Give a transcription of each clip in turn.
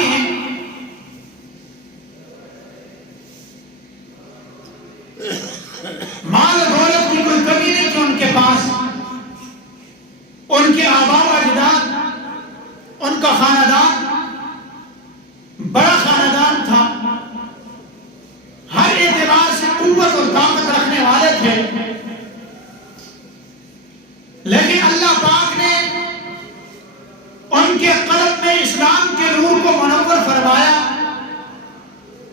صحابی ہیں، مال دولت کی کوئی کمی نہیں تھی ان کے پاس، ان کے آباء و اجداد، ان کا خاندان بڑا خاندان تھا، ہر اعتبار سے قوت اور طاقت رکھنے والے تھے، لیکن اللہ پاک نے ان کے قلب میں اسلام کے نور کو منور فرمایا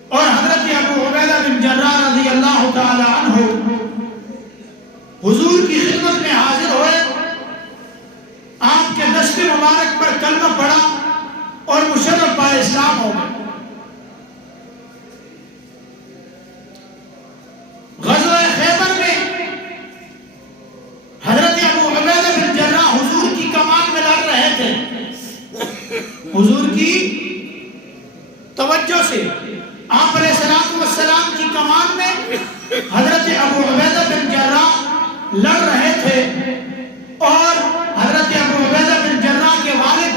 اور حضرت ابو عبیدہ بن جراح رضی اللہ تعالی عنہ حضور کی خدمت میں حاضر ہوئے، آپ کے دست مبارک پر کلمہ پڑھا اور مشرف با اسلام ہو گئے۔ غزوہ خیبر میں حضرت ابو عبیدہ بن جراح حضور کی کمان میں لڑ رہے تھے، حضور کی توجہ سے آپ علیہ السلام کی کمان میں حضرت ابو عبیدہ بن جراح لڑ رہے تھے، اور حضرت ابو عبیدہ بن جراح کے والد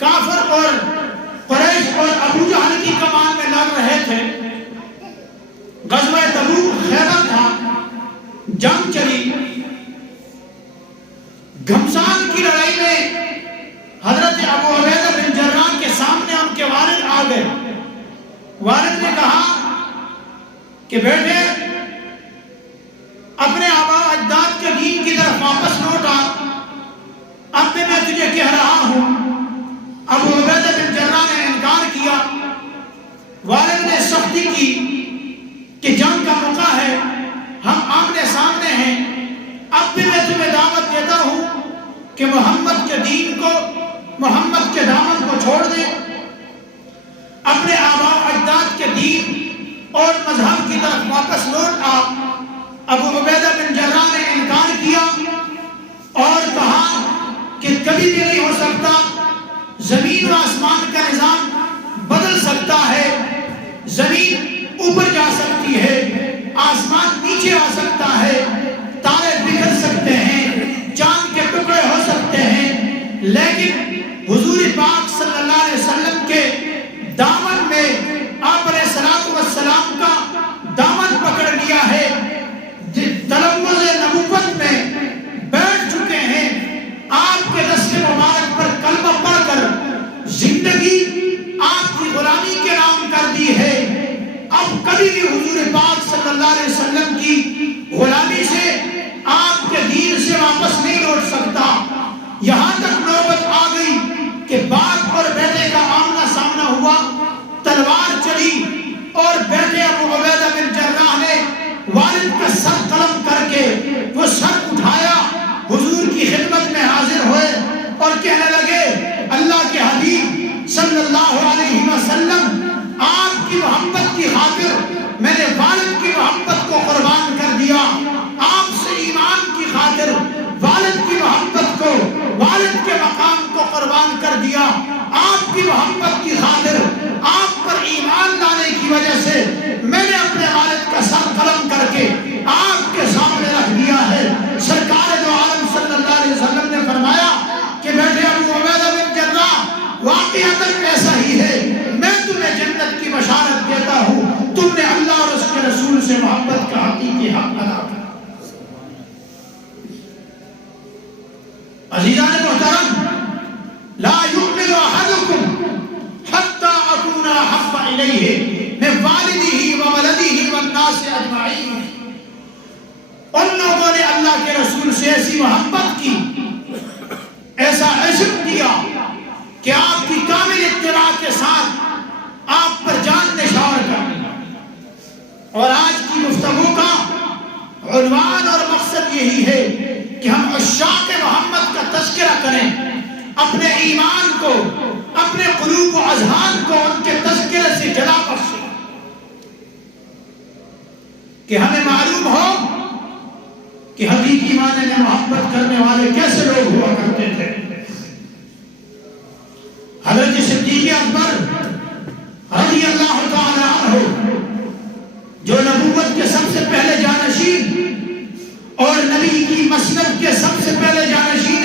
کافر اور قریش اور ابو جہل کی کمان میں لڑ رہے تھے۔ غزوہ تبوک خیبر تھا، جنگ چلی، گھمسان کی لڑائی میں حضرت ابو عبیدہ بن جراح کے سامنے ان کے والد آ گئے۔ والد نے کہا کہ بیٹے اپنے آباء و اجداد کے دین کی طرف واپس لوٹ آ، اب بھی میں تجھے کہہ رہا ہوں۔ ابو عبیدہ بن جراح نے انکار کیا، والد نے سختی کی کہ جنگ کا موقع ہے، ہم آمنے سامنے ہیں، اب بھی میں تمہیں دعوت دیتا ہوں کہ محمد کے دین کو، محمد کے دامن کو چھوڑ دے، اپنے آباء و اجداد کے دین اور مذہب کی طرف واپس لوٹ آ۔ ابو عبیدہ بن جراح نے انکار کیا اور کہا کہ کبھی بھی نہیں ہو سکتا، زمین و آسمان کا نظام بدل سکتا ہے، زمین اوپر جا سکتی ہے، آسمان نیچے آ سکتا ہے، تارے بکھر سکتے ہیں، چاند کے ٹکڑے ہو سکتے ہیں، لیکن حضور پاک صلی اللہ علیہ وسلم کے دامن میں آپ علیہ السلام کا دامن پکڑ لیا ہے، تلفظ نبوت میں بیٹھ چکے ہیں، آپ کے دست مبارک پر کلمہ پڑھ کر زندگی آپ کی غلامی کے نام کر دی ہے، اب کبھی بھی حضور پاک صلی اللہ علیہ وسلم کی غلامی سے، آپ کے دین سے واپس نہیں لوٹ سکتا۔ یہاں تک نوبت آ گئی کہ باپ اور بیٹے کا آمنا سامنا ہوا، تلوار چلی اور بیٹے ابو عبیدہ بن جراح نے والد کا سر قلم کر کے وہ سر اٹھایا، حضور کی خدمت میں حاضر ہوئے اور کہنے لگے، اللہ کے حبیب صلی اللہ علیہ وسلم، آپ کی محبت کی خاطر میں نے والد کی محبت کو قربان کر دیا، آپ سے ایمان کی خاطر والد کی محبت کو، والد کے مقام کو قربان کر دیا، آپ کی محبت کی خاطر آپ پر ایمان لانے کی وجہ سے میں نے اپنے والد کا سر قلم کر کے آپ کے سامنے رکھ دیا ہے۔ سرکار دو عالم صلی اللہ علیہ وسلم نے فرمایا کہ بیٹے ابو عبیدہ بن جراح، واقعتاً ایسا ہی ہے، میں تمہیں جنت کی بشارت دیتا ہوں، تم نے اللہ اور اس کے رسول سے محبت کا حقیقی حق ادا کیا۔ عزیزان محترم، لا یؤمن احدکم حتی اکون احب الیہ من والدہ وولدہ والناس اجمعین۔ ان لوگوں نے اللہ کے رسول سے ایسی محبت کی، ایسا عشق کیا کہ آپ کی کامل اتباع کے ساتھ آپ پر جان نثار کر دیا۔ اور آج کی گفتگو کا عنوان اور مقصد یہی ہے کہ ہم عشاق محمد کا تذکرہ کریں، اپنے ایمان کو، اپنے قلوب و اذہان کو ان کے تذکرے سے جلا بخشیں، کہ ہمیں معلوم ہو کہ حقیقی معنی میں محبت کرنے والے کیسے لوگ ہوا کرتے تھے۔ حضرت صدیق اکبر رضی اللہ تعالی عنہ، جو نبوت کے سب سے پہلے جانشین اور نبی کی مسند کے سب سے پہلے جانشین